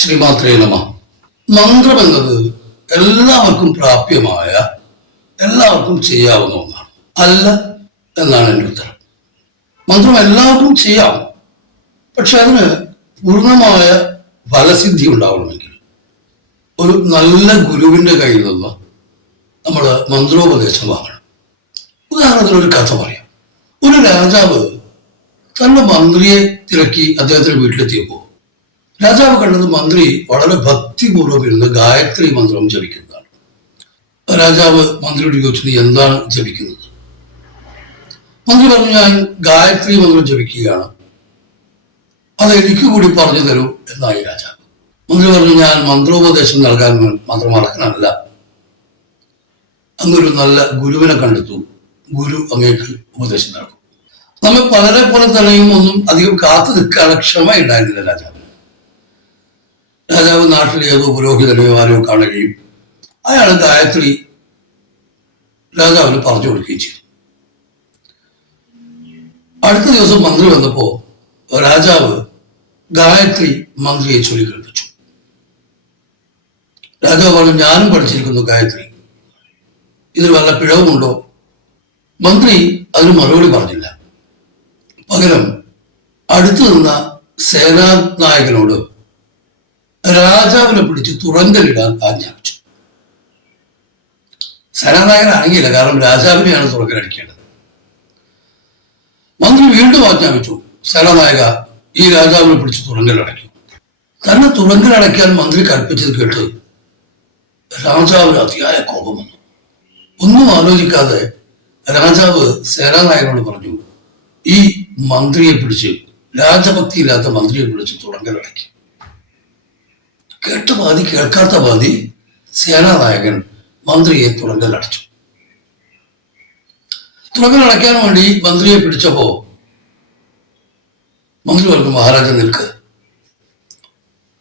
ശ്രീമാത്രേ നമ. മന്ത്രം എന്നത് എല്ലാവർക്കും പ്രാപ്യമായ, എല്ലാവർക്കും ചെയ്യാവുന്ന ഒന്നാണ്. അല്ല എന്നാണ് എൻ്റെ ഉത്തരം. മന്ത്രം എല്ലാവർക്കും ചെയ്യാം, പക്ഷെ അതിന് പൂർണ്ണമായ ഫലസിദ്ധി ഉണ്ടാവണമെങ്കിൽ ഒരു നല്ല ഗുരുവിന്റെ കയ്യിൽ നിന്ന് നമ്മൾ മന്ത്രോപദേശം വാങ്ങണം. ഉദാഹരണത്തിന് ഒരു കഥ പറയാം. ഒരു രാജാവ് തന്റെ മന്ത്രിയെ തിരക്കി അദ്ദേഹത്തിന്റെ വീട്ടിലെത്തിയപ്പോൾ രാജാവ് കണ്ടത് മന്ത്രി വളരെ ഭക്തിപൂർവ്വം ഇരുന്ന് ഗായത്രി മന്ത്രം ജപിക്കുന്നതാണ്. രാജാവ് മന്ത്രിയോട് ചോദിച്ചു, നീ എന്താണ് ജപിക്കുന്നത്? മന്ത്രി പറഞ്ഞു, ഞാൻ ഗായത്രി മന്ത്രം ജപിക്കുകയാണ്, അത് എനിക്ക് കൂടി പറഞ്ഞു തരൂ എന്നായി രാജാവ്. മന്ത്രി പറഞ്ഞു, ഞാൻ മന്ത്രോപദേശം നൽകാൻ മാത്രമല്ല, അങ്ങൊരു നല്ല ഗുരുവിനെ കണ്ടെത്തു, ഗുരു അങ്ങേക്ക് ഉപദേശം നൽകും. നമ്മൾ പലരെ പോലെ തന്നെയും ഒന്നും അധികം കാത്തു നിൽക്കാനുള്ള ക്ഷമ ഉണ്ടായിരുന്നില്ല രാജാവിന്. രാജാവ് നാട്ടിൽ ഏതോ പുരോഹിതനെയോ ആരെയോ കാണുകയും അയാൾ ഗായത്രി രാജാവിന് പറഞ്ഞു കൊടുക്കുകയും ചെയ്തു. അടുത്ത ദിവസം മന്ത്രി വന്നപ്പോ രാജാവ് ഗായത്രി മന്ത്രിയെ ചൊല്ലിക്കേൾപ്പിച്ചു. രാജാവ് പറഞ്ഞു, ഞാനും പഠിച്ചിരിക്കുന്നു ഗായത്രി, ഇതിൽ വല്ല പിഴവുമുണ്ടോ? മന്ത്രി അതിന് മറുപടി പറഞ്ഞില്ല. പകരം അടുത്തു നിന്ന സേനാനായകനോട് രാജാവിനെ പിടിച്ച് തുറങ്കലിടാൻ ആജ്ഞാപിച്ചു. സേനാനായകൻ അടങ്ങിയില്ല, കാരണം രാജാവിനെയാണ് തുറങ്കലടിക്കേണ്ടത്. മന്ത്രി വീണ്ടും ആജ്ഞാപിച്ചു, സേനാനായക, ഈ രാജാവിനെ പിടിച്ച് തുറങ്കലടയ്ക്കും. തന്നെ തുറങ്കലടയ്ക്കാൻ മന്ത്രി കൽപ്പിച്ചത് കേട്ട് രാജാവിന് അതിയായ കോപം വന്നു. ഒന്നും ആലോചിക്കാതെ രാജാവ് സേനാനായകനോട് പറഞ്ഞു, ഈ മന്ത്രിയെ പിടിച്ച്, രാജഭക്തിയില്ലാത്ത മന്ത്രിയെ പിടിച്ച് തുറങ്കലടക്കി. കേട്ട പാതി കേൾക്കാത്ത പാതി സേനാനായകൻ മന്ത്രിയെ തുറങ്കലടച്ചു. തുറങ്കലടയ്ക്കാൻ വേണ്ടി മന്ത്രിയെ പിടിച്ചപ്പോ മന്ത്രി പറഞ്ഞു, മഹാരാജ നിൽക്ക്,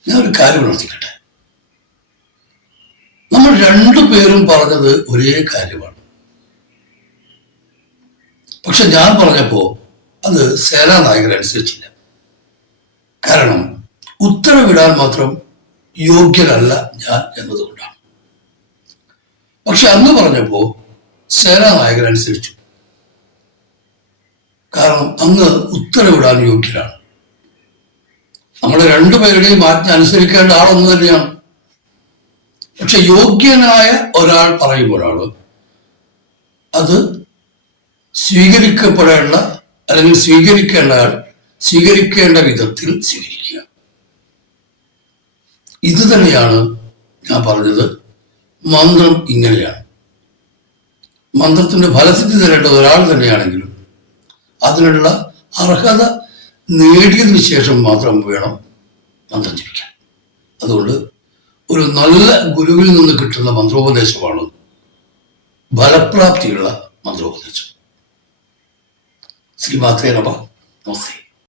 ഞാൻ ഒരു കാര്യം ഉണർത്തിക്കട്ടെ. നമ്മൾ രണ്ടുപേരും പറഞ്ഞത് ഒരേ കാര്യമാണ്, പക്ഷെ ഞാൻ പറഞ്ഞപ്പോ അത് സേനാനായകൻ അനുസരിച്ചില്ല. കാരണം ഉത്തരവിടാൻ മാത്രം യോഗ്യനല്ല ഞാൻ എന്നതുകൊണ്ടാണ്. പക്ഷെ അന്ന് പറഞ്ഞപ്പോ സേനാനായകൻ അനുസരിച്ചു, കാരണം അങ്ങ് ഉത്തരവിടാൻ യോഗ്യനാണ്. നമ്മുടെ രണ്ടുപേരുടെയും ആജ്ഞ അനുസരിക്കേണ്ട ആളൊന്നു തന്നെയാണ്. പക്ഷെ യോഗ്യനായ ഒരാൾ പറയുമ്പോഴാണ് അത് സ്വീകരിക്കപ്പെടേണ്ട, അല്ലെങ്കിൽ സ്വീകരിക്കേണ്ട ആൾ സ്വീകരിക്കേണ്ട വിധത്തിൽ സ്വീകരിക്കുക. ഇത് തന്നെയാണ് ഞാൻ പറഞ്ഞത്. മന്ത്രം ഇങ്ങനെയാണ്. മന്ത്രത്തിന്റെ ഫലസിദ്ധി തരേണ്ടത് ഒരാൾ തന്നെയാണെങ്കിലും അതിനുള്ള അർഹത നേടിയതിനു ശേഷം മാത്രം വേണം മന്ത്രം ജപിക്കാൻ. അതുകൊണ്ട് ഒരു നല്ല ഗുരുവിൽ നിന്ന് കിട്ടുന്ന മന്ത്രോപദേശമാണ് ഫലപ്രാപ്തിയുള്ള മന്ത്രോപദേശം. ശ്രീമാത്രേ നമഃ. നമസ്തേ.